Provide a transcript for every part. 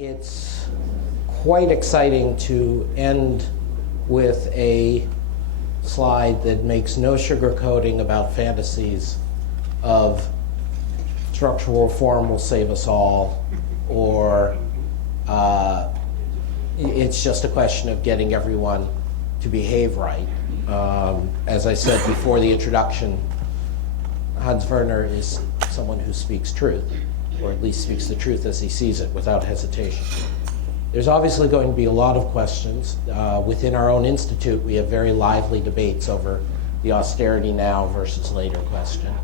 it's quite exciting to end with a slide that makes no sugarcoating about fantasies of structural reform will save us all, or it's just a question of getting everyone to behave right. As I said before the introduction, Hans-Werner is someone who speaks truth, or at least speaks the truth as he sees it without hesitation. There's obviously going to be a lot of questions. Within our own institute, we have very lively debates over the austerity now versus later question.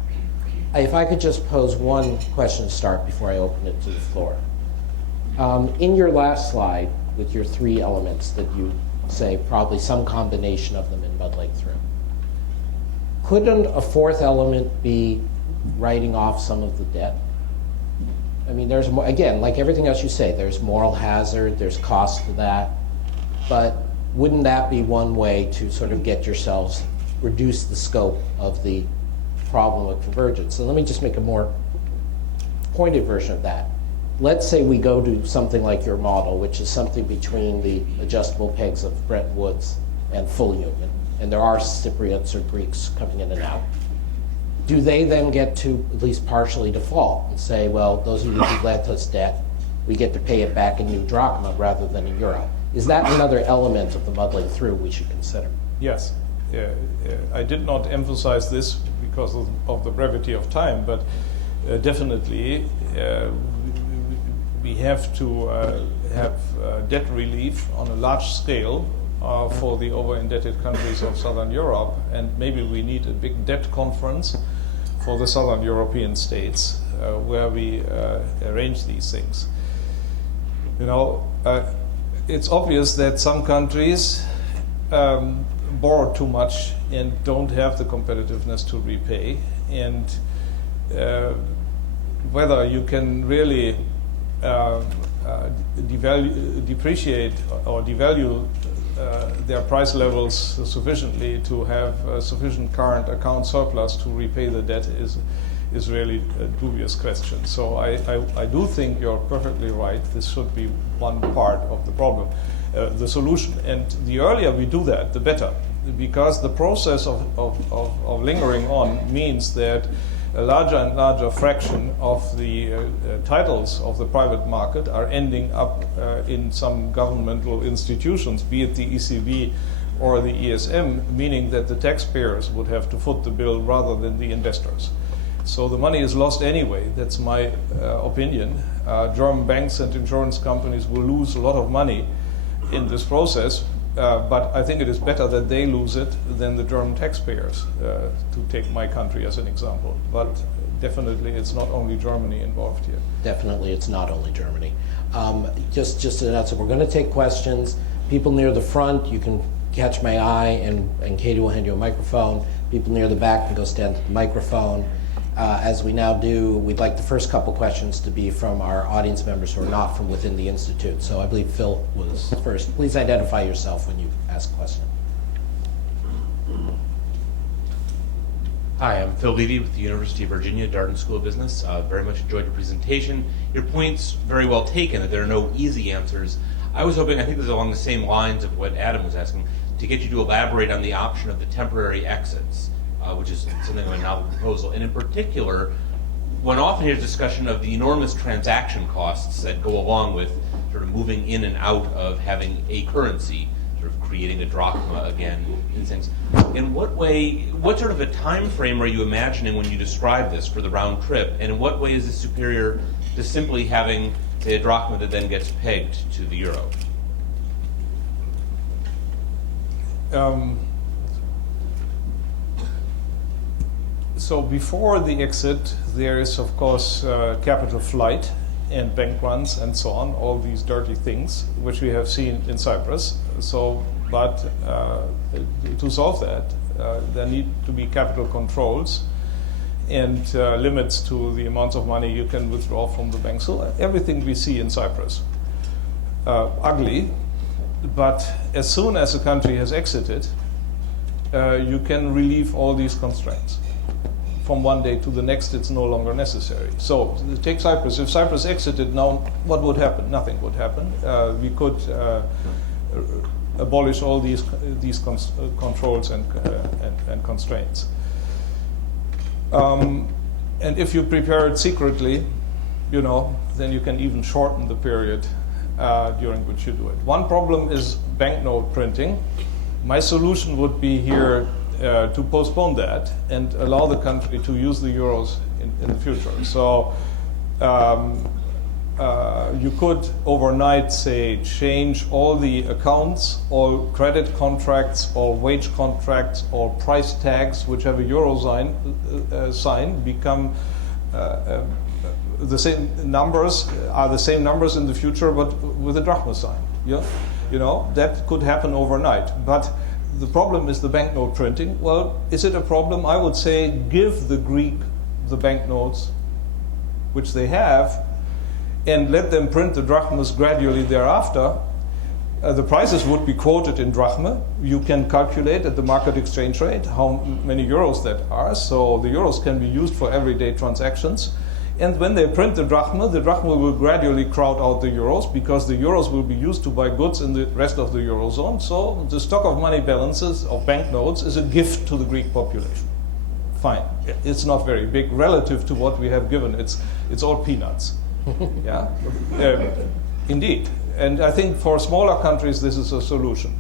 If I could just pose one question to start before I open it to the floor. In your last slide, with your three elements that you say probably some combination of them in muddling through, couldn't a fourth element be writing off some of the debt? I mean, there's more, again, like everything else you say, there's moral hazard, there's cost to that, but wouldn't that be one way to sort of get yourselves, reduce the scope of the problem of convergence? So let me just make a more pointed version of that. Let's say we go to something like your model, which is something between the adjustable pegs of Bretton Woods and full union, and there are Cypriots or Greeks coming in and out. Do they then get to at least partially default and say, well, those of you who lent us debt, we get to pay it back in new drachma rather than in euro? Is that another element of the muddling through we should consider? Yes. I did not emphasize this because of the brevity of time, but definitely we have to have debt relief on a large scale for the over-indebted countries of Southern Europe, and maybe we need a big debt conference for the Southern European states where we arrange these things. You know, it's obvious that some countries borrow too much and don't have the competitiveness to repay, and whether you can really depreciate or devalue their price levels sufficiently to have a sufficient current account surplus to repay the debt is really a dubious question. So I do think you're perfectly right. This should be one part of the problem, the solution. And the earlier we do that, the better, because the process of lingering on means that a larger and larger fraction of the titles of the private market are ending up in some governmental institutions, be it the ECB or the ESM, meaning that the taxpayers would have to foot the bill rather than the investors. So the money is lost anyway. That's my opinion. German banks and insurance companies will lose a lot of money in this process, but I think it is better that they lose it than the German taxpayers, to take my country as an example. But definitely it's not only Germany involved here. Definitely it's not only Germany. Just to announce it, we're going to take questions. People near the front, you can catch my eye, and Katie will hand you a microphone. People near the back can go stand at the microphone. As we now do, we'd like the first couple questions to be from our audience members who are not from within the Institute. So I believe Phil was first. Please identify yourself when you ask a question. Hi, I'm Phil Levy with the University of Virginia, Darden School of Business. Very much enjoyed your presentation. Your point's very well taken, that there are no easy answers. I was hoping, I think this is along the same lines of what Adam was asking, to get you to elaborate on the option of the temporary exits, which is something of a novel proposal. And in particular, one often hears discussion of the enormous transaction costs that go along with sort of moving in and out of having a currency, sort of creating a drachma again, and things. In what way, what sort of a time frame are you imagining when you describe this for the round trip? And in what way is this superior to simply having, say, a drachma that then gets pegged to the euro? So before the exit, there is, of course, capital flight and bank runs and so on, all these dirty things, which we have seen in Cyprus. So, but to solve that, there need to be capital controls and limits to the amounts of money you can withdraw from the bank. So everything we see in Cyprus, ugly, but as soon as a country has exited, you can relieve all these constraints. from one day to the next it's no longer necessary. So take Cyprus. If Cyprus exited now, what would happen? Nothing would happen. We could abolish all these controls and constraints. And if you prepare it secretly, then you can even shorten the period during which you do it. One problem is banknote printing. My solution would be here to postpone that and allow the country to use the euros in the future. So you could overnight, say, change all the accounts, all credit contracts, all wage contracts, all price tags, whichever euro sign become the same numbers, are the same numbers in the future, but with a drachma sign. Yeah? That could happen overnight. But the problem is the banknote printing. Well, is it a problem? I would say give the Greek the banknotes, which they have, and let them print the drachmas gradually thereafter. The prices would be quoted in drachma. You can calculate at the market exchange rate how many euros that are. So the euros can be used for everyday transactions. And when they print the drachma will gradually crowd out the euros, because the euros will be used to buy goods in the rest of the eurozone. So the stock of money balances of banknotes is a gift to the Greek population. Fine. It's not very big relative to what we have given. It's all peanuts. Yeah, indeed. And I think for smaller countries this is a solution.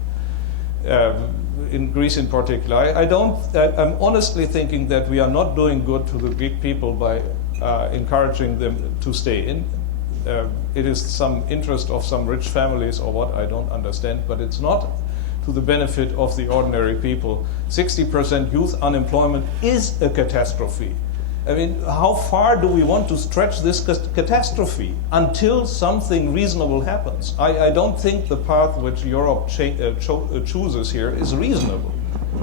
In Greece in particular, I'm honestly thinking that we are not doing good to the Greek people by encouraging them to stay in. It is some interest of some rich families or what, I don't understand, but it's not to the benefit of the ordinary people. 60% youth unemployment is a catastrophe. I mean, how far do we want to stretch this catastrophe until something reasonable happens? I don't think the path which Europe chooses here is reasonable.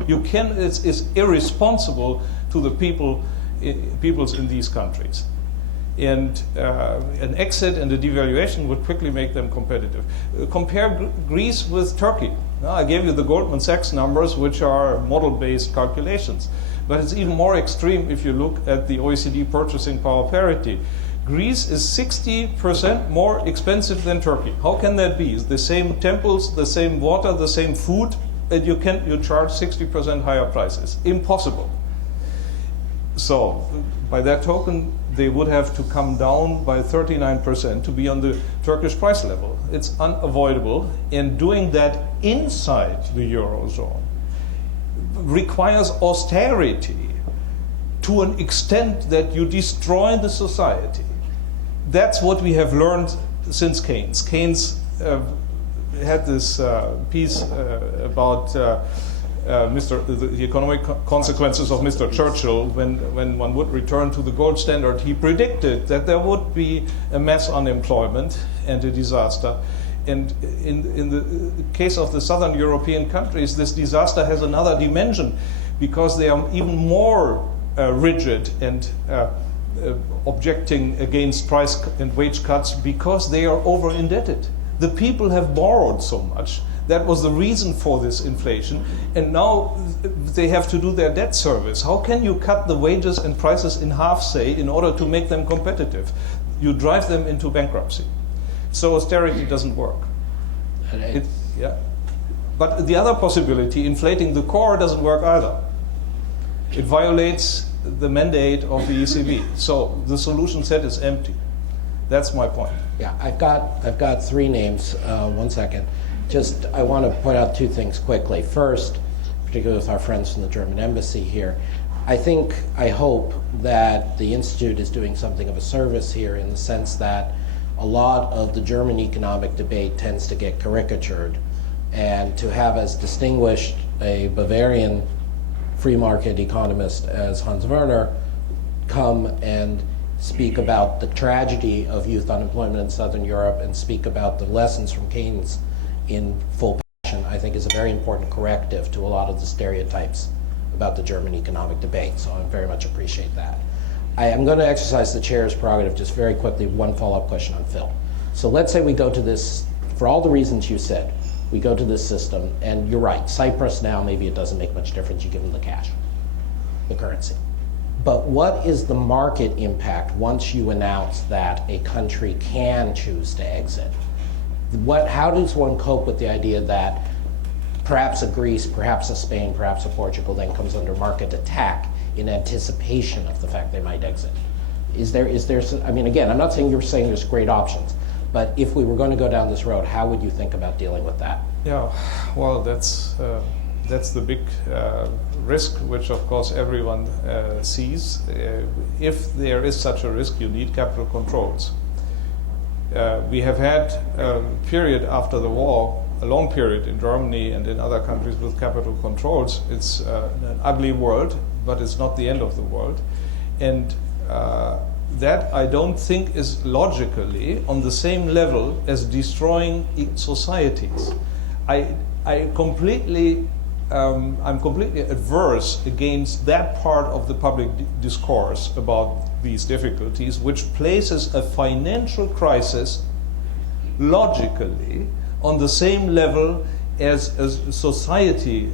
It's irresponsible to the peoples in these countries. And an exit and a devaluation would quickly make them competitive. Compare Greece with Turkey. Now, I gave you the Goldman Sachs numbers, which are model-based calculations. But it's even more extreme if you look at the OECD purchasing power parity. Greece is 60% more expensive than Turkey. How can that be? It's the same temples, the same water, the same food, and you charge 60% higher prices. Impossible. So, by that token, they would have to come down by 39% to be on the Turkish price level. It's unavoidable, and doing that inside the Eurozone requires austerity to an extent that you destroy the society. That's what we have learned since Keynes. Keynes had this piece about the economic consequences of Mr. Churchill when one would return to the gold standard. He predicted that there would be a mass unemployment and a disaster. And in the case of the southern European countries, this disaster has another dimension because they are even more rigid and objecting against price and wage cuts because they are over-indebted. The people have borrowed so much. That was the reason for this inflation. And now they have to do their debt service. How can you cut the wages and prices in half, say, in order to make them competitive? You drive them into bankruptcy. So austerity doesn't work. But the other possibility, inflating the core, doesn't work either. It violates the mandate of the ECB. So the solution set is empty. That's my point. Yeah, I've got three names. 1 second. Just, I want to point out two things quickly. First, particularly with our friends from the German embassy here, I hope that the Institute is doing something of a service here in the sense that a lot of the German economic debate tends to get caricatured, and to have as distinguished a Bavarian free market economist as Hans-Werner come and speak about the tragedy of youth unemployment in Southern Europe and speak about the lessons from Keynes in full passion, I think is a very important corrective to a lot of the stereotypes about the German economic debate. So I very much appreciate that. I am going to exercise the chair's prerogative just very quickly, one follow-up question on Phil. So let's say we go to this, for all the reasons you said, we go to this system, and you're right, Cyprus now, maybe it doesn't make much difference, you give them the cash, the currency. But what is the market impact once you announce that a country can choose to exit? How does one cope with the idea that perhaps a Greece, perhaps a Spain, perhaps a Portugal then comes under market attack in anticipation of the fact they might exit? Is there I mean, again, I'm not saying you're saying there's great options, but if we were going to go down this road, how would you think about dealing with that? Yeah, well, that's the big risk, which of course everyone sees. If there is such a risk, you need capital controls. We have had a period after the war, a long period in Germany and in other countries with capital controls. It's an ugly world, but it's not the end of the world. And that I don't think is logically on the same level as destroying societies. I'm completely adverse against that part of the public discourse about these difficulties, which places a financial crisis logically on the same level as a society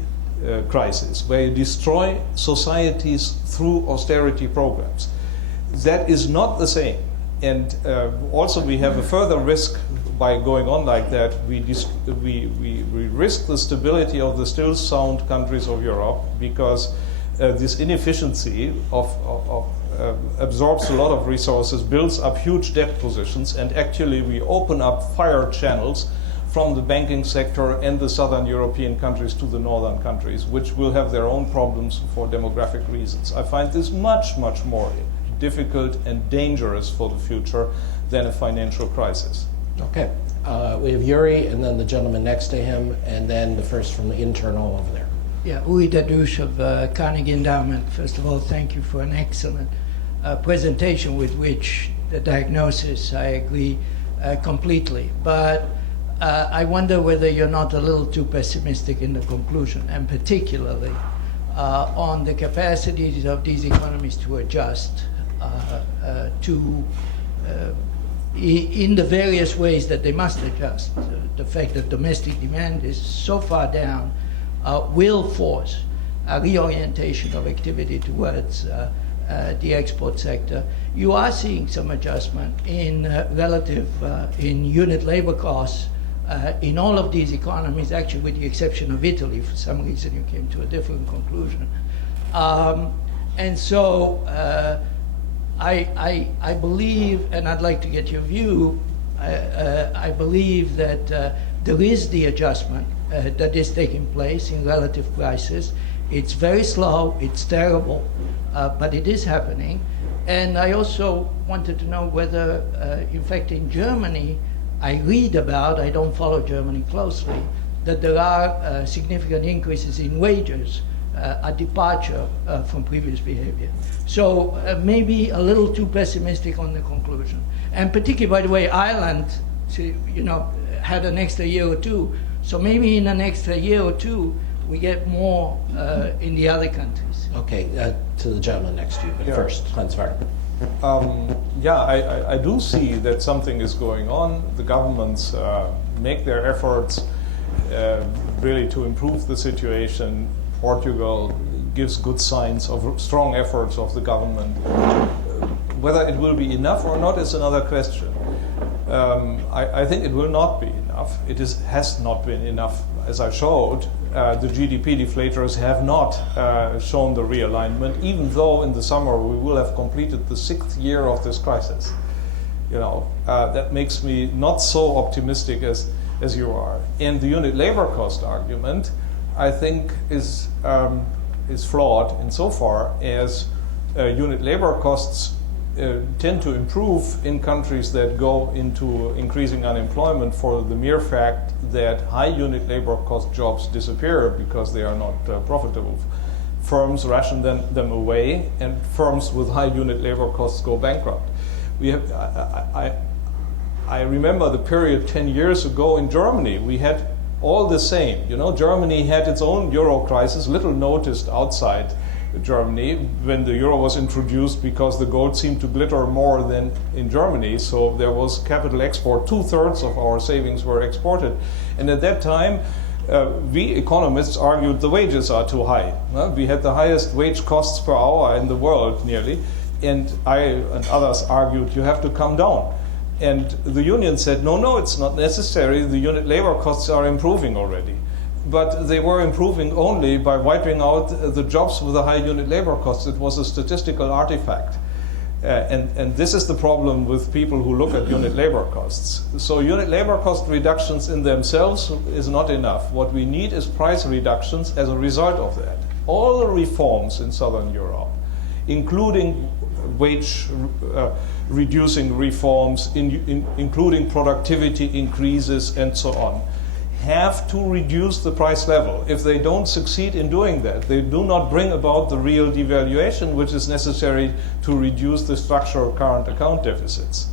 crisis, where you destroy societies through austerity programs. That is not the same. And also we have a further risk by going on like that. We risk the stability of the still sound countries of Europe, because this inefficiency absorbs a lot of resources, builds up huge debt positions, and actually we open up fire channels from the banking sector and the southern European countries to the northern countries, which will have their own problems for demographic reasons. I find this much, much more difficult and dangerous for the future than a financial crisis. Okay. We have Yuri, and then the gentleman next to him, and then the first from the internal over there. Yeah, Uri Dadush of Carnegie Endowment. First of all, thank you for an excellent presentation with which the diagnosis I agree completely. But I wonder whether you're not a little too pessimistic in the conclusion, and particularly on the capacities of these economies to adjust in the various ways that they must adjust. The fact that domestic demand is so far down will force a reorientation of activity towards the export sector. You are seeing some adjustment in in unit labor costs in all of these economies, actually with the exception of Italy. For some reason you came to a different conclusion. And so I believe, and I'd like to get your view, I believe that there is the adjustment that is taking place in relative prices. It's very slow, it's terrible, but it is happening. And I also wanted to know whether, in fact, in Germany, I read about, I don't follow Germany closely, that there are significant increases in wages, a departure from previous behavior. So maybe a little too pessimistic on the conclusion. And particularly, by the way, Ireland, had an extra year or two. So maybe in an extra year or two, we get more in the other countries. Okay, to the gentleman next to you, but first, Hans-Werner. I do see that something is going on. The governments make their efforts really to improve the situation. Portugal gives good signs of strong efforts of the government. Whether it will be enough or not is another question. I think it will not be enough. Has not been enough. As I showed, the GDP deflators have not shown the realignment, even though in the summer we will have completed the 6th year of this crisis. That makes me not so optimistic as you are. And the unit labor cost argument, I think, is flawed insofar as unit labor costs tend to improve in countries that go into increasing unemployment for the mere fact that high unit labor cost jobs disappear because they are not profitable. Firms ration them away, and firms with high unit labor costs go bankrupt. I remember the period 10 years ago in Germany. We had all the same. Germany had its own euro crisis, little noticed outside Germany when the euro was introduced, because the gold seemed to glitter more than in Germany. So there was capital export. 2/3 of our savings were exported. And at that time, We economists argued the wages are too high. We had the highest wage costs per hour in the world, nearly, and I and others argued you have to come down. And the union said, no, it's not necessary. The unit labor costs are improving already. But they were improving only by wiping out the jobs with the high unit labor costs. It was a statistical artifact. And this is the problem with people who look at unit labor costs. So unit labor cost reductions in themselves is not enough. What we need is price reductions as a result of that. All the reforms in Southern Europe, including wage reducing reforms, including productivity increases and so on, have to reduce the price level. If they don't succeed in doing that, they do not bring about the real devaluation which is necessary to reduce the structural current account deficits.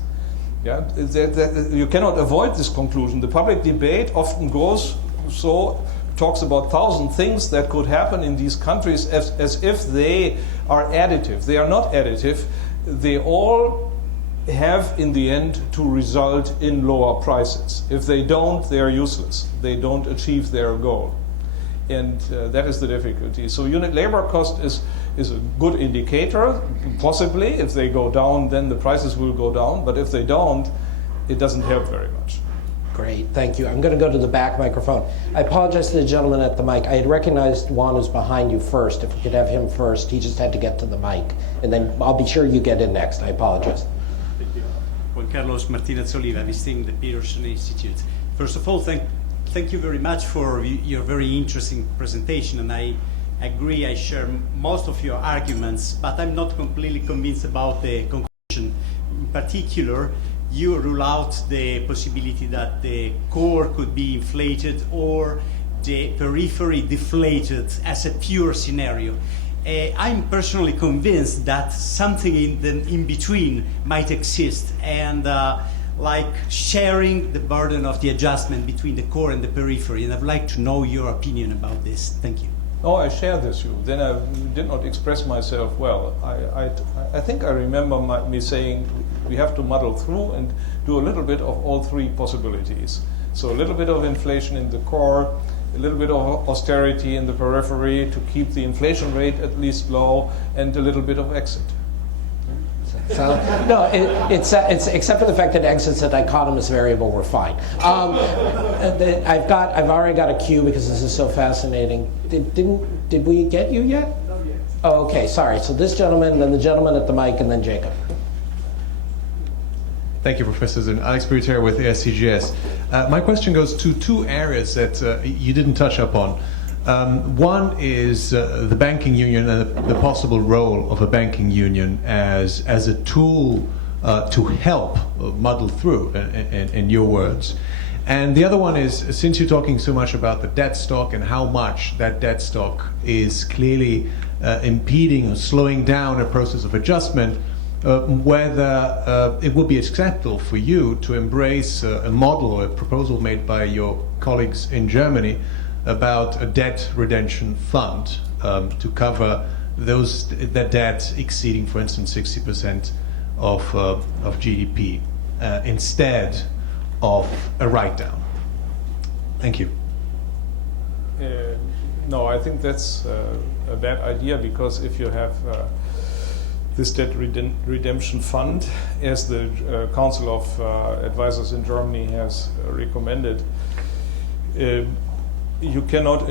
Yeah? You cannot avoid this conclusion. The public debate often talks about 1,000 things that could happen in these countries as if they are additive. They are not additive. They all have in the end to result in lower prices. If they don't, they are useless. They don't achieve their goal. And that is the difficulty. So unit labor cost is a good indicator. Possibly, if they go down, then the prices will go down. But if they don't, it doesn't help very much. Great, thank you. I'm going to go to the back microphone. I apologize to the gentleman at the mic. I had recognized Juan was behind you first. If we could have him first, he just had to get to the mic. And then I'll be sure you get in next. I apologize. Thank you. Juan Carlos Martinez Oliva, visiting the Peterson Institute. First of all, thank you very much for your very interesting presentation. And I agree, I share most of your arguments, but I'm not completely convinced about the conclusion. In particular, you rule out the possibility that the core could be inflated or the periphery deflated as a pure scenario. I'm personally convinced that something in between might exist, and like sharing the burden of the adjustment between the core and the periphery. And I'd like to know your opinion about this. Thank you. Oh, I share this view. Then I did not express myself well. I think I remember me saying we have to muddle through and do a little bit of all three possibilities. So a little bit of inflation in the core, a little bit of austerity in the periphery to keep the inflation rate at least low, and a little bit of exit. So, no, it's except for the fact that exit's a dichotomous variable, we're fine. I've already got a cue because this is so fascinating. Did we get you yet? No, yet. Oh, okay, sorry. So this gentleman, then the gentleman at the mic, and then Jacob. Thank you, Professor Sinn. Alex Burrier with ASCGS. My question goes to two areas that you didn't touch upon. One is the banking union and the possible role of a banking union as a tool to help muddle through, in your words. And the other one is, since you're talking so much about the debt stock and how much that debt stock is clearly impeding or slowing down a process of adjustment, whether it would be acceptable for you to embrace a model or a proposal made by your colleagues in Germany about a debt redemption fund to cover that debt exceeding, for instance, 60% of GDP instead of a write-down. Thank you. No, I think that's a bad idea, because if you have this debt redemption fund, as the Council of Advisors in Germany has recommended, you cannot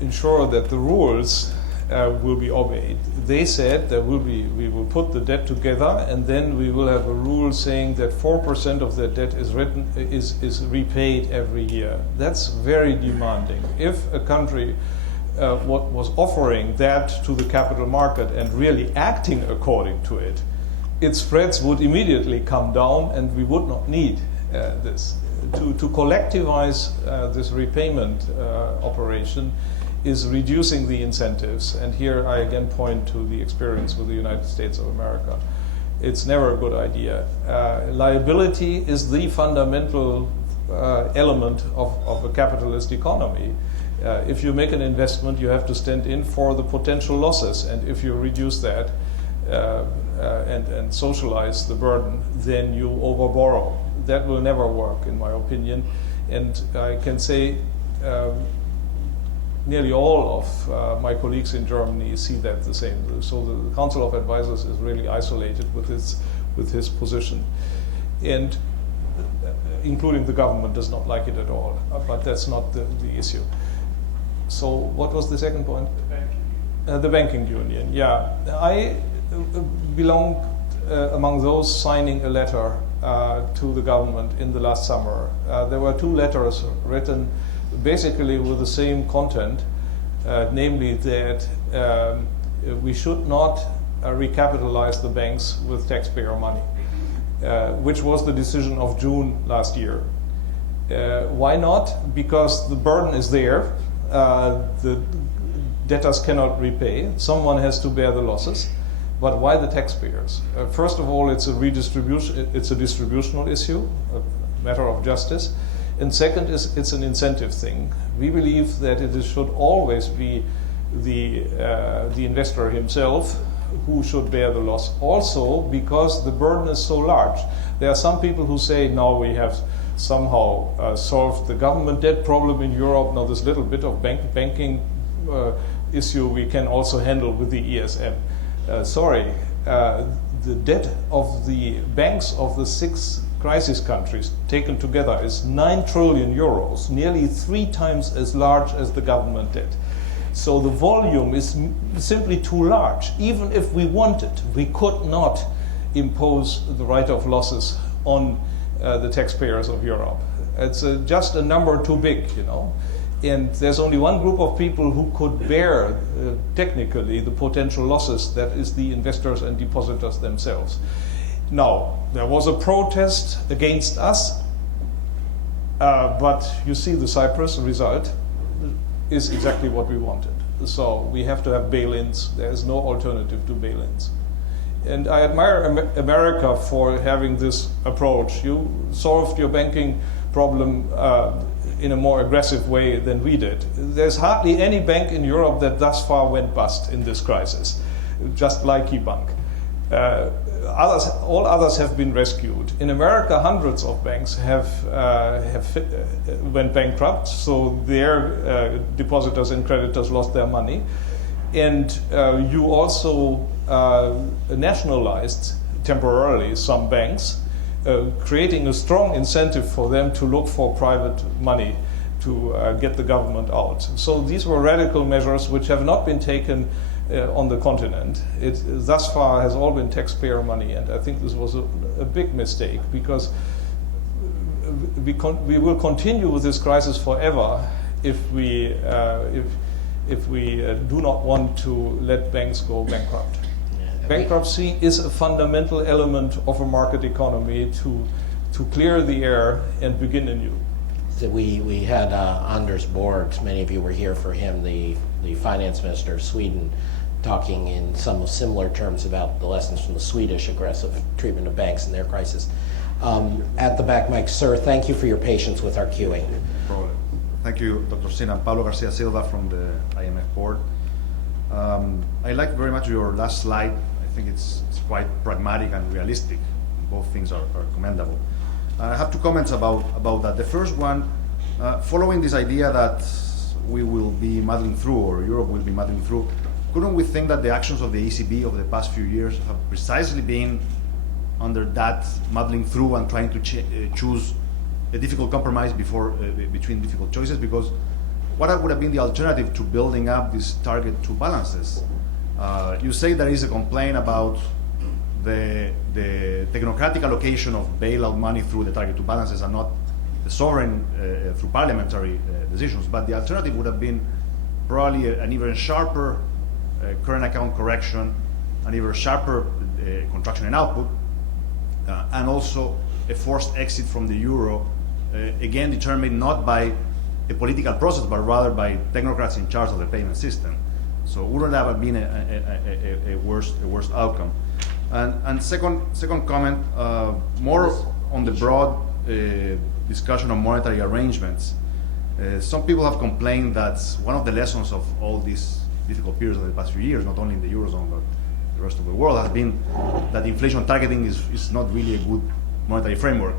ensure that the rules will be obeyed. They said that we will put the debt together, and then we will have a rule saying that 4% of the debt is repaid every year. That's very demanding. If a country was offering that to the capital market and really acting according to it, its spreads would immediately come down, and we would not need this. To collectivize this repayment operation is reducing the incentives. And here I again point to the experience with the United States of America. It's never a good idea. Liability is the fundamental element of a capitalist economy. If you make an investment, you have to stand in for the potential losses. And if you reduce that and socialize the burden, then you overborrow. That will never work, in my opinion. And I can say nearly all of my colleagues in Germany see that the same. So the Council of Advisors is really isolated with his position, and including the government does not like it at all. But that's not the issue. So what was the second point? The banking union. Yeah, I belonged among those signing a letter to the government in the last summer. There were 2 letters written basically with the same content, namely that we should not recapitalize the banks with taxpayer money, which was the decision of June last year. Why not? Because the burden is there. The debtors cannot repay. Someone has to bear the losses. But why the taxpayers? First of all, it's a redistribution. It's a distributional issue, a matter of justice. And second is it's an incentive thing. We believe that it should always be the investor himself who should bear the loss. Also, because the burden is so large. There are some people who say, now we have somehow solved the government debt problem in Europe. Now this little bit of banking issue we can also handle with the ESM. The debt of the banks of the 6 crisis countries taken together is 9 trillion euros, nearly 3 times as large as the government debt. So the volume is simply too large. Even if we wanted, we could not impose the right of losses on the taxpayers of Europe. It's just a number too big, you know. And there's only one group of people who could bear technically the potential losses, that is the investors and depositors themselves. Now, there was a protest against us, but you see the Cyprus result is exactly what we wanted. So we have to have bail-ins. There is no alternative to bail-ins. And I admire America for having this approach. You solved your banking problem in a more aggressive way than we did. There's hardly any bank in Europe that thus far went bust in this crisis, just like Bank. All others have been rescued. In America, hundreds of banks have went bankrupt, so their depositors and creditors lost their money. And you also nationalized temporarily some banks, creating a strong incentive for them to look for private money to get the government out. So these were radical measures which have not been taken on the continent. It thus far has all been taxpayer money, and I think this was a big mistake, because we will continue with this crisis forever if we do not want to let banks go bankrupt. Bankruptcy is a fundamental element of a market economy to clear the air and begin anew. So we had Anders Borg, many of you were here for him, the finance minister of Sweden, talking in some similar terms about the lessons from the Swedish aggressive treatment of banks in their crisis. At the back, Mike, sir, thank you for your patience with our queuing. No problem. Thank you, Dr. Sinn. I'm Pablo Garcia Silva from the IMF board. I like very much your last slide. I think it's quite pragmatic and realistic. Both things are commendable. I have 2 comments about that. The first one, following this idea that we will be muddling through, or Europe will be muddling through, couldn't we think that the actions of the ECB over the past few years have precisely been under that muddling through and trying to choose a difficult compromise between difficult choices? Because what would have been the alternative to building up these target 2 balances? You say there is a complaint about the technocratic allocation of bailout money through the target 2 balances and not the sovereign through parliamentary decisions. But the alternative would have been probably an even sharper current account correction, an even sharper contraction in output, and also a forced exit from the euro, again determined not by a political process, but rather by technocrats in charge of the payment system. So wouldn't that have been a worse outcome? And second comment, more on the broad discussion of monetary arrangements. Some people have complained that one of the lessons of all these difficult periods of the past few years, not only in the Eurozone, but the rest of the world, has been that inflation targeting is not really a good monetary framework.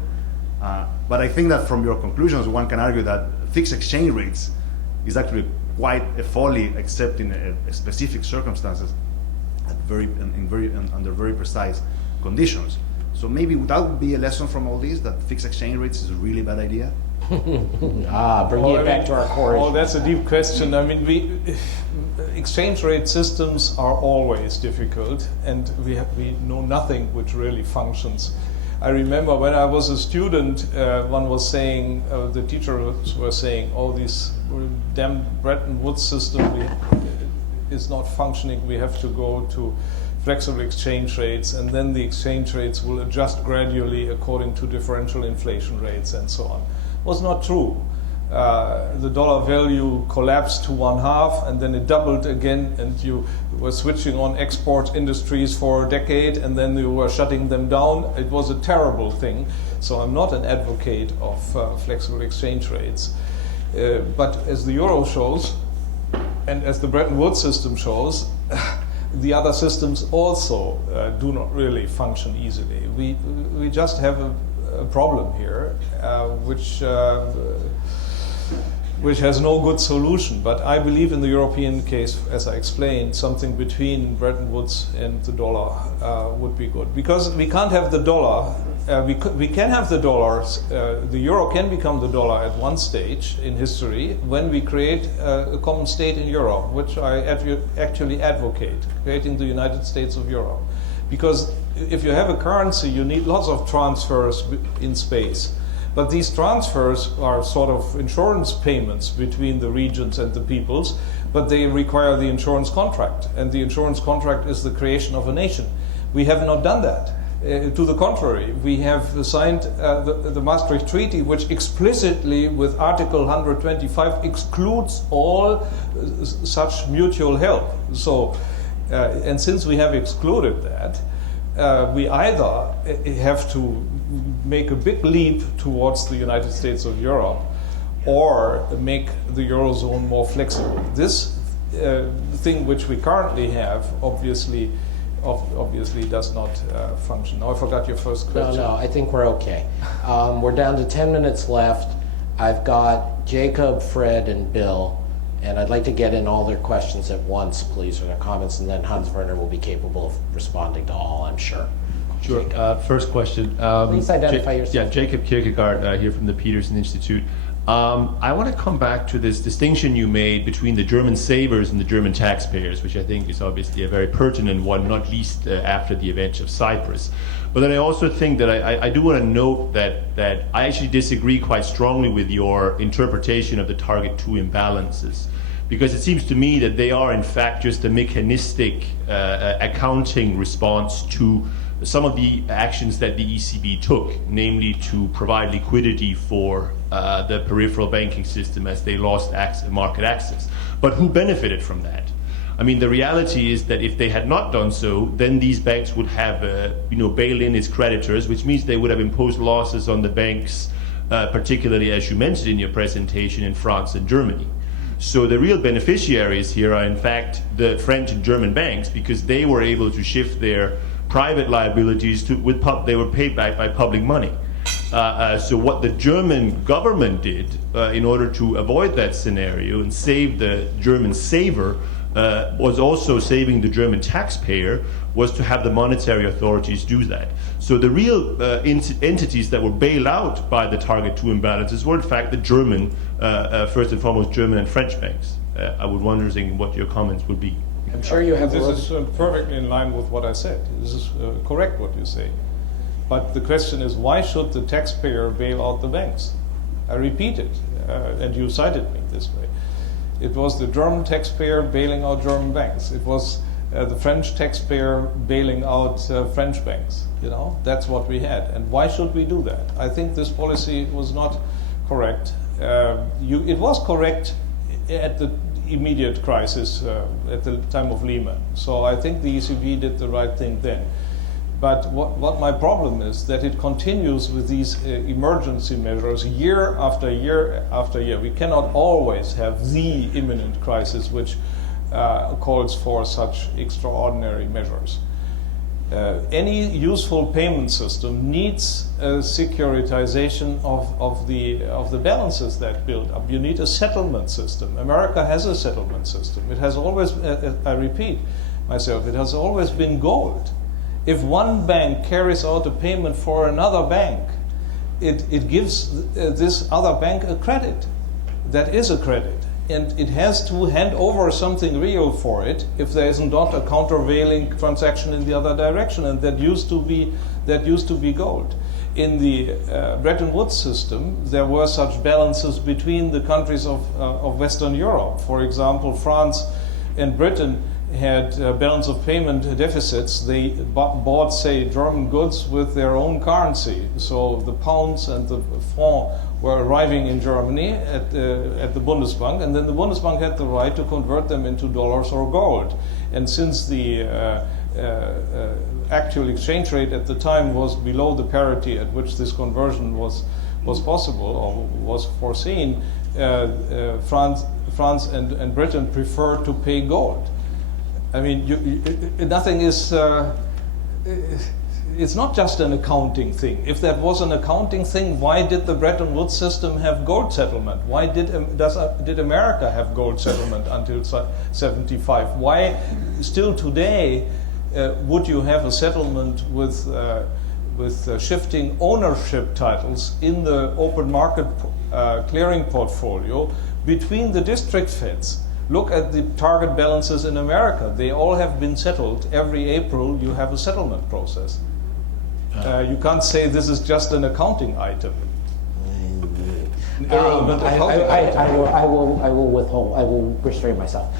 But I think that from your conclusions, one can argue that fixed exchange rates is actually quite a folly, except in specific circumstances, under very precise conditions. So maybe that would be a lesson from all this, that fixed exchange rates is a really bad idea. Bringing it back to our core Oh, issue. that's a deep question. I mean, exchange rate systems are always difficult, and we know nothing which really functions. I remember when I was a student, one was saying, the teachers were saying, oh, this damn Bretton Woods system is not functioning, we have to go to flexible exchange rates, and then the exchange rates will adjust gradually according to differential inflation rates and so on. Was not true. The dollar value collapsed to 1/2, and then it doubled again, and you were switching on export industries for a decade, and then you were shutting them down. It was a terrible thing. So I'm not an advocate of flexible exchange rates. But as the euro shows, and as the Bretton Woods system shows, the other systems also do not really function easily. We just have a problem here, which has no good solution. But I believe in the European case, as I explained, something between Bretton Woods and the dollar would be good. Because we can't have the dollar, we can have the dollars, the euro can become the dollar at one stage in history when we create a common state in Europe, which I actually advocate, creating the United States of Europe. Because if you have a currency, you need lots of transfers in space. But these transfers are sort of insurance payments between the regions and the peoples, but they require the insurance contract. And the insurance contract is the creation of a nation. We have not done that. To the contrary, we have signed the Maastricht Treaty, which explicitly, with Article 125, excludes all such mutual help. So, and since we have excluded that, we either have to make a big leap towards the United States of Europe or make the Eurozone more flexible. This thing which we currently have obviously does not function. Now I forgot your first question. No, I think we're okay. We're down to 10 minutes left. I've got Jacob, Fred, and Bill, and I'd like to get in all their questions at once, please, or their comments, and then Hans-Werner will be capable of responding to all, I'm sure. Sure. First question. Please identify yourself. Yeah, Jacob Kierkegaard here from the Peterson Institute. I want to come back to this distinction you made between the German savers and the German taxpayers, which I think is obviously a very pertinent one, not least after the event of Cyprus. But then I also think that I do want to note that I actually disagree quite strongly with your interpretation of the Target 2 imbalances, because it seems to me that they are in fact just a mechanistic accounting response to some of the actions that the ECB took, namely to provide liquidity for the peripheral banking system as they lost market access. But who benefited from that? I mean, the reality is that if they had not done so, then these banks would have, bailed in its creditors, which means they would have imposed losses on the banks, particularly, as you mentioned in your presentation, in France and Germany. So the real beneficiaries here are, in fact, the French and German banks, because they were able to shift their private liabilities they were paid back by public money. So what the German government did in order to avoid that scenario and save the German saver was also saving the German taxpayer, was to have the monetary authorities do that. So the real entities that were bailed out by the Target 2 imbalances were in fact the German, first and foremost German and French banks. I would wonder what your comments would be. I'm sure you have. This is perfectly in line with what I said. This is correct what you say. But the question is, why should the taxpayer bail out the banks? I repeat it, and you cited me this way. It was the German taxpayer bailing out German banks. It was the French taxpayer bailing out French banks. That's what we had. And why should we do that? I think this policy was not correct. It was correct at the immediate crisis at the time of Lehman. So I think the ECB did the right thing then. But what my problem is that it continues with these emergency measures year after year after year. We cannot always have the imminent crisis which calls for such extraordinary measures. any useful payment system needs a securitization of the balances that build up. You need a settlement system. America has a settlement system. It has always, I repeat myself, it has always been gold. If one bank carries out a payment for another bank, it gives this other bank a credit. That is a credit. And it has to hand over something real for it if there is not a countervailing transaction in the other direction, and that used to be gold. In the Bretton Woods system, there were such balances between the countries of Western Europe. For example, France and Britain had balance of payment deficits. They bought, say, German goods with their own currency. So the pounds and the franc were arriving in Germany at the Bundesbank, and then the Bundesbank had the right to convert them into dollars or gold. And since the actual exchange rate at the time was below the parity at which this conversion was possible or was foreseen, France and Britain preferred to pay gold. I mean, nothing is. It's not just an accounting thing. If that was an accounting thing, why did the Bretton Woods system have gold settlement? Why did America have gold settlement until 75? Why still today would you have a settlement with shifting ownership titles in the open market clearing portfolio between the district feds? Look at the target balances in America. They all have been settled. Every April you have a settlement process. You can't say this is just an accounting item. I will withhold. I will restrain myself.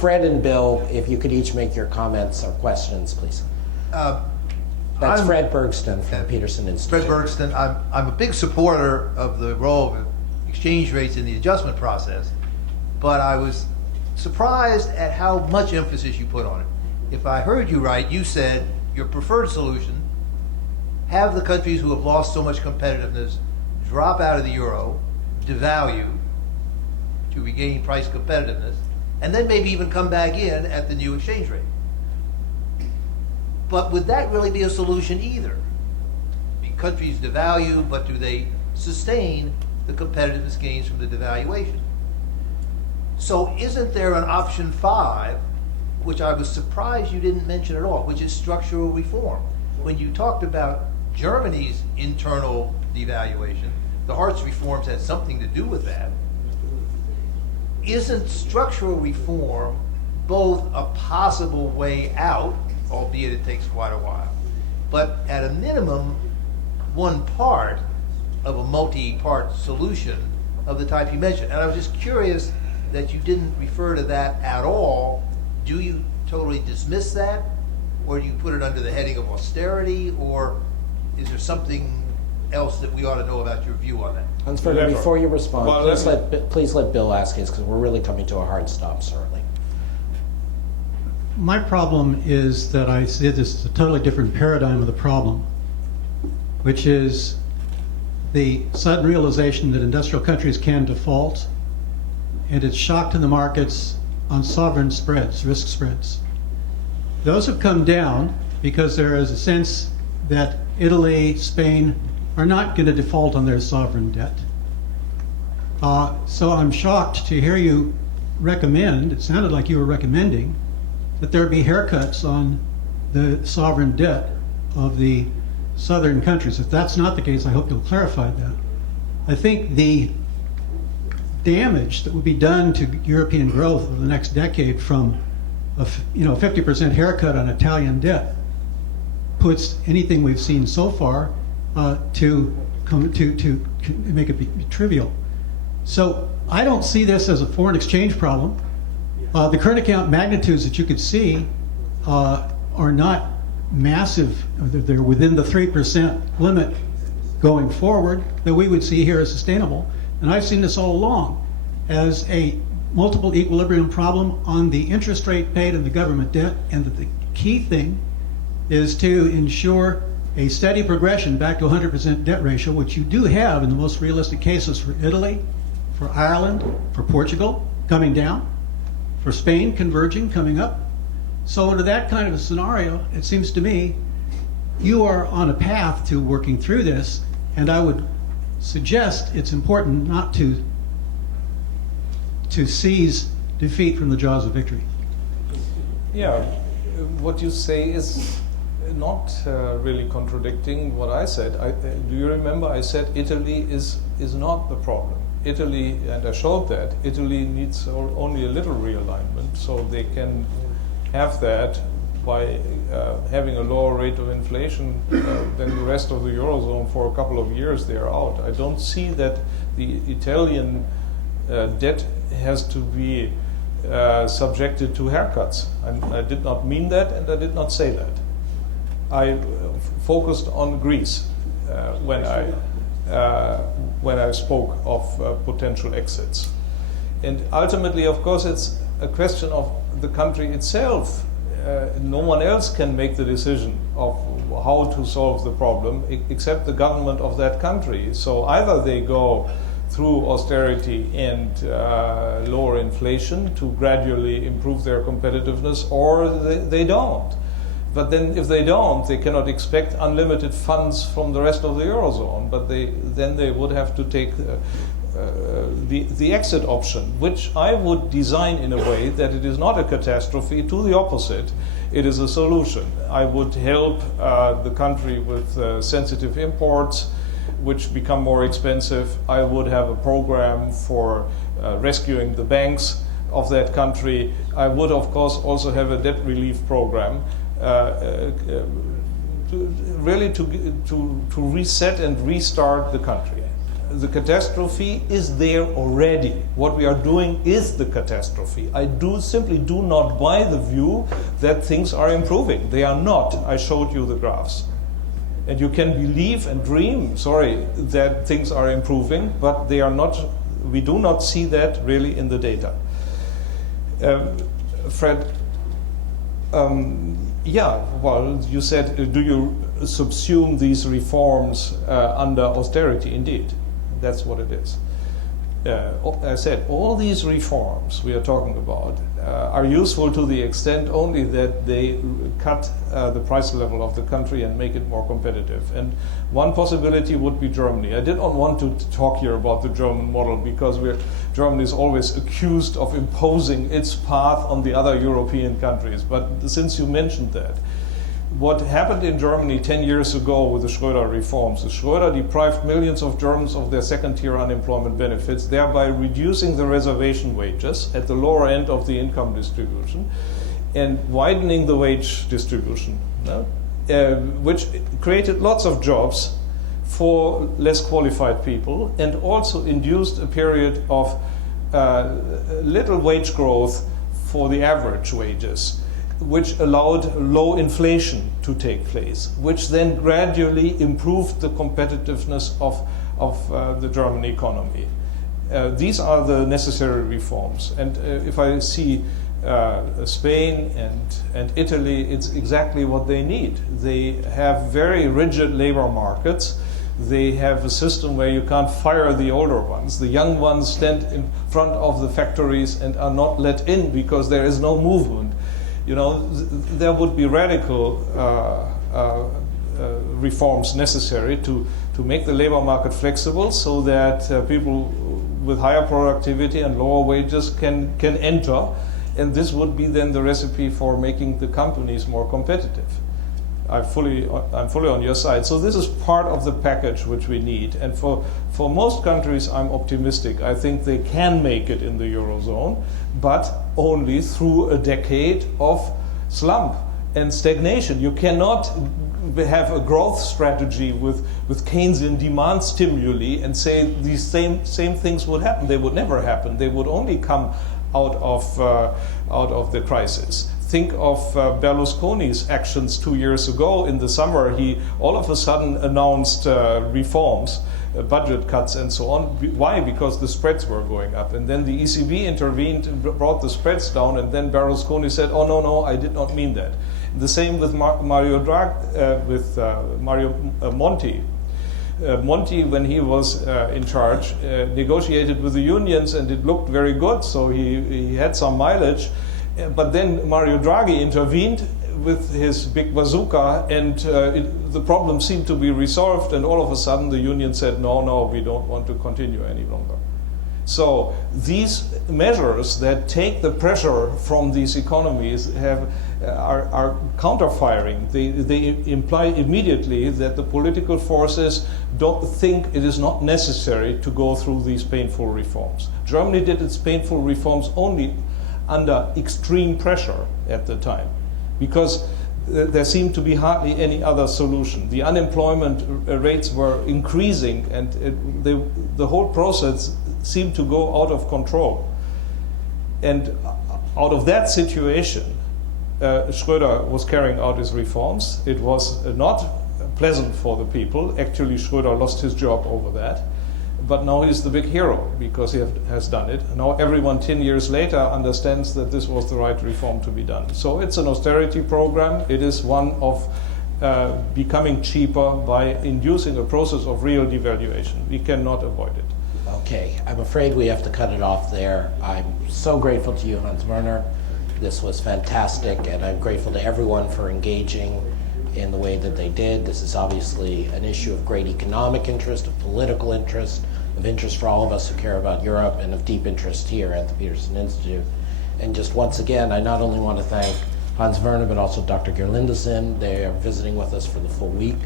Fred and Bill, if you could each make your comments or questions, please. That's Fred Bergston from the Peterson Institute. Fred Bergston. I'm a big supporter of the role of exchange rates in the adjustment process, but I was surprised at how much emphasis you put on it. If I heard you right, you said your preferred solution: have the countries who have lost so much competitiveness drop out of the euro, devalue to regain price competitiveness, and then maybe even come back in at the new exchange rate. But would that really be a solution either? The countries devalue, but do they sustain the competitiveness gains from the devaluation? So isn't there an option 5, which I was surprised you didn't mention at all, which is structural reform? When you talked about Germany's internal devaluation, the Hartz reforms had something to do with that. Isn't structural reform both a possible way out, albeit it takes quite a while, but at a minimum, one part of a multi-part solution of the type you mentioned? And I was just curious that you didn't refer to that at all. Do you totally dismiss that? Or do you put it under the heading of austerity? Or is there something else that we ought to know about your view on that? Hans-Werner, before you respond, please let Bill ask his, because we're really coming to a hard stop shortly. My problem is that I see this as a totally different paradigm of the problem, which is the sudden realization that industrial countries can default, and it's shock to the markets on sovereign spreads, risk spreads. Those have come down because there is a sense that Italy, Spain are not going to default on their sovereign debt. So I'm shocked to hear you recommend, it sounded like you were recommending, that there be haircuts on the sovereign debt of the southern countries. If that's not the case, I hope you'll clarify that. I think the damage that would be done to European growth over the next decade from a 50% haircut on Italian debt puts anything we've seen so far to make it be trivial. So I don't see this as a foreign exchange problem. The current account magnitudes that you could see are not massive. They're within the 3% limit going forward that we would see here as sustainable. And I've seen this all along as a multiple equilibrium problem on the interest rate paid and the government debt, and that the key thing is to ensure a steady progression back to 100% debt ratio, which you do have in the most realistic cases for Italy, for Ireland, for Portugal, coming down, for Spain converging, coming up. So under that kind of a scenario, it seems to me you are on a path to working through this, and I would suggest it's important not to seize defeat from the jaws of victory. Yeah, what you say is not really contradicting what I said. Do you remember I said Italy is not the problem? Italy, and I showed that, Italy needs only a little realignment, so they can have that by having a lower rate of inflation than the rest of the Eurozone for a couple of years they are out. I don't see that the Italian debt has to be subjected to haircuts. I did not mean that, and I did not say that. I focused on Greece when I spoke of potential exits. And ultimately, of course, it's a question of the country itself. No one else can make the decision of how to solve the problem except the government of that country. So either they go through austerity and lower inflation to gradually improve their competitiveness, or they don't. But then if they don't, they cannot expect unlimited funds from the rest of the Eurozone. But then they would have to take the exit option, which I would design in a way that it is not a catastrophe, to the opposite, it is a solution. I would help the country with sensitive imports, which become more expensive. I would have a program for rescuing the banks of that country. I would, of course, also have a debt relief program, really to reset and restart the country. The catastrophe is there already. What we are doing is the catastrophe. I simply do not buy the view that things are improving. They are not. I showed you the graphs. And you can believe and dream, that things are improving, but they are not. We do not see that really in the data. Fred, you said, do you subsume these reforms under austerity? Indeed, that's what it is. I said all these reforms we are talking about are useful to the extent only that they cut the price level of the country and make it more competitive. And one possibility would be Germany. I did not want to talk here about the German model because Germany is always accused of imposing its path on the other European countries. But since you mentioned that, what happened in Germany 10 years ago with the Schröder reforms, the Schröder deprived millions of Germans of their second-tier unemployment benefits, thereby reducing the reservation wages at the lower end of the income distribution and widening the wage distribution, which created lots of jobs for less qualified people and also induced a period of little wage growth for the average wages, which allowed low inflation to take place, which then gradually improved the competitiveness of the German economy. These are the necessary reforms. And if I see Spain and Italy, it's exactly what they need. They have very rigid labor markets. They have a system where you can't fire the older ones. The young ones stand in front of the factories and are not let in because there is no movement. There would be radical reforms necessary to make the labor market flexible so that people with higher productivity and lower wages can enter, and this would be then the recipe for making the companies more competitive. I'm fully on your side. So this is part of the package which we need. And for most countries, I'm optimistic. I think they can make it in the Eurozone, but only through a decade of slump and stagnation. You cannot have a growth strategy with Keynesian demand stimuli and say these same things would happen. They would never happen. They would only come out of the crisis. Think of Berlusconi's actions 2 years ago. In the summer, he all of a sudden announced reforms, budget cuts and so on. Why? Because the spreads were going up. And then the ECB intervened and brought the spreads down, and then Berlusconi said, oh, no, I did not mean that. The same with Mario Monti. Monti, when he was in charge, negotiated with the unions, and it looked very good, so he had some mileage. But then Mario Draghi intervened with his big bazooka, and the problem seemed to be resolved, and all of a sudden the union said, no, we don't want to continue any longer. So these measures that take the pressure from these economies are counter-firing. They imply immediately that the political forces don't think it is not necessary to go through these painful reforms. Germany did its painful reforms only under extreme pressure at the time, because there seemed to be hardly any other solution. The unemployment rates were increasing, and the whole process seemed to go out of control. And out of that situation, Schröder was carrying out his reforms. It was not pleasant for the people. Actually, Schröder lost his job over that. But now he's the big hero because he has done it. Now everyone 10 years later understands that this was the right reform to be done. So it's an austerity program. It is one of becoming cheaper by inducing a process of real devaluation. We cannot avoid it. Okay, I'm afraid we have to cut it off there. I'm so grateful to you, Hans-Werner. This was fantastic, and I'm grateful to everyone for engaging in the way that they did. This is obviously an issue of great economic interest, of political interest, of interest for all of us who care about Europe, and of deep interest here at the Peterson Institute. And just once again, I not only want to thank Hans-Werner, but also Dr. Gerlinde Sinn. They are visiting with us for the full week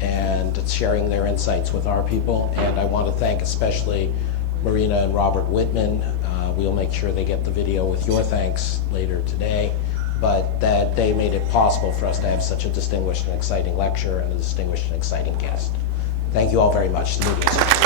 and sharing their insights with our people. And I want to thank especially Marina and Robert Whitman. We'll make sure they get the video with your thanks later today, but that they made it possible for us to have such a distinguished and exciting lecture and a distinguished and exciting guest. Thank you all very much. The meeting is adjourned.